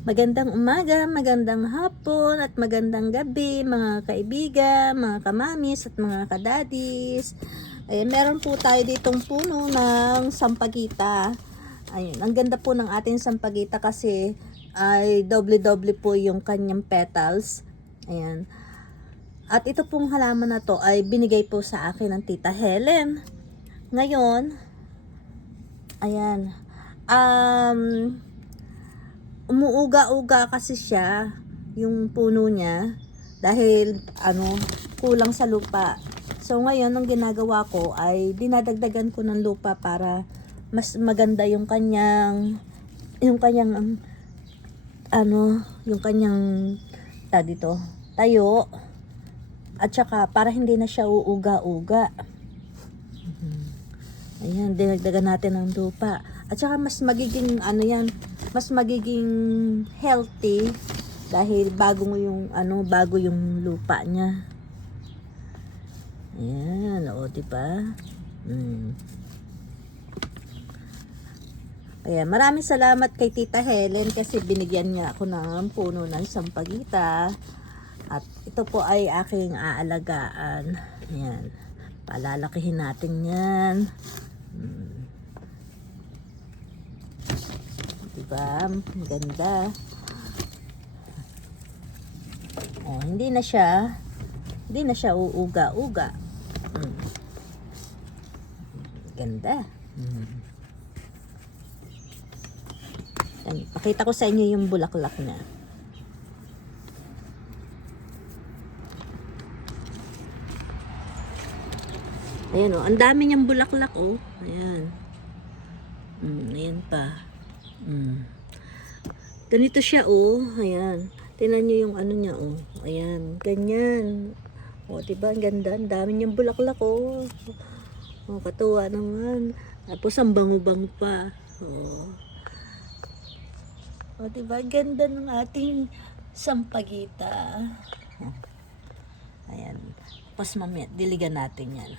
Magandang umaga, magandang hapon, at magandang gabi mga kaibigan, mga kamamis at mga kadadis. Meron po tayo ditong puno ng sampagita. Ayun, ang ganda po ng ating sampagita kasi ay doble-doble po yung kanyang petals. Ayan. At ito pong halaman na to ay binigay po sa akin ng Tita Helen. Ngayon, ayan, umuuga-uga kasi siya yung puno niya dahil kulang sa lupa. So ngayon ang ginagawa ko ay dinadagdagan ko ng lupa para mas maganda yung kanyang dito tayo, at saka para hindi na siya uuga-uga. Ayan, dinagdagan natin ng lupa. At saka mas magiging mas magiging healthy dahil bago yung lupa niya. Ayan, diba? Kaya maraming salamat kay Tita Helen kasi binigyan niya ako ng puno ng sampagita. At ito po ay aking aalagaan. Ayan, palalakihin natin yan. Diba? Maganda. Hindi na siya uuga-uga. Ganda. Pakita ko sa inyo yung bulaklak niya. Ayan ang dami niyang bulaklak Ayan. Ayan pa. Ganito siya ayan. Tingnan niyo yung niya Ayan, ganyan. Diba ang ganda, ang dami niyang bulaklak katuwa naman. Tapos ang bango-bango pa. Diba ganda ng ating sampagita. Ayan. Tapos mamaya diligan natin yan.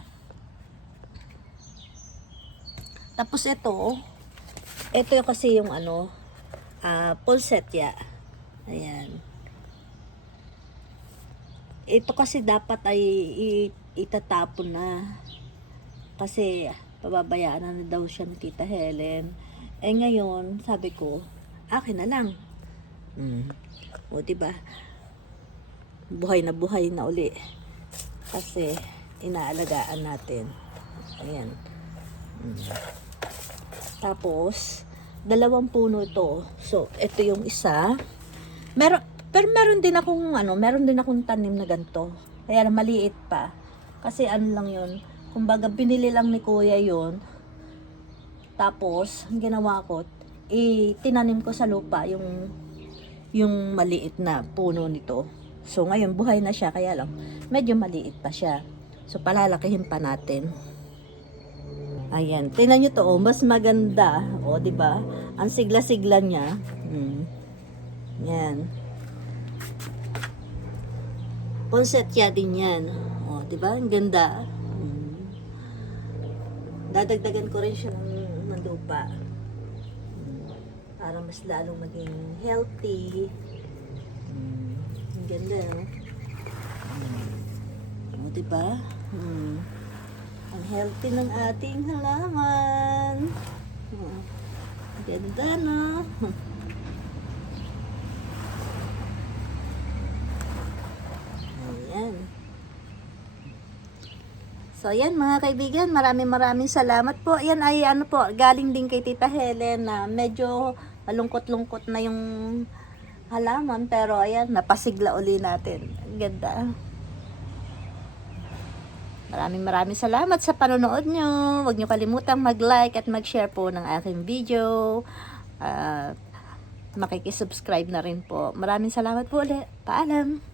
Tapos ito kasi yung poinsettia. Ayan. Ito kasi dapat ay itatapon na. Kasi pababayaan na daw siya ni Tita Helen. Ngayon, sabi ko, akin na lang. Diba? Buhay na uli. Kasi inaalagaan natin. Ayan. Tapos, 2 puno ito. So, ito yung isa. Pero meron din akong tanim na ganito. Kaya maliit pa. Kasi lang yun. Kumbaga, binili lang ni Kuya yun. Tapos, ang ginawa ko, tinanim ko sa lupa yung maliit na puno nito. So, ngayon, buhay na siya. Kaya lang, medyo maliit pa siya. So, palalakihin pa natin. Ayan, tingnan nyo to mas maganda. Diba? Ang sigla-sigla niya. Yan. Poinsettia din yan. Diba? Ang ganda. Dadagdagan ko rin siya ng lupa. Para mas lalong maging healthy. Ang ganda. Diba? Ang healthy ng ating halaman. Ganda, no? Ayan. So, ayan mga kaibigan, maraming salamat po. Ayan ay galing din kay Tita Helen na medyo malungkot-lungkot na yung halaman. Pero ayan, napasigla uli natin. Ang ganda. Maraming salamat sa panonood nyo. Huwag nyo kalimutang mag-like at mag-share po ng aking video. Makikisubscribe na rin po. Maraming salamat po ulit. Paalam!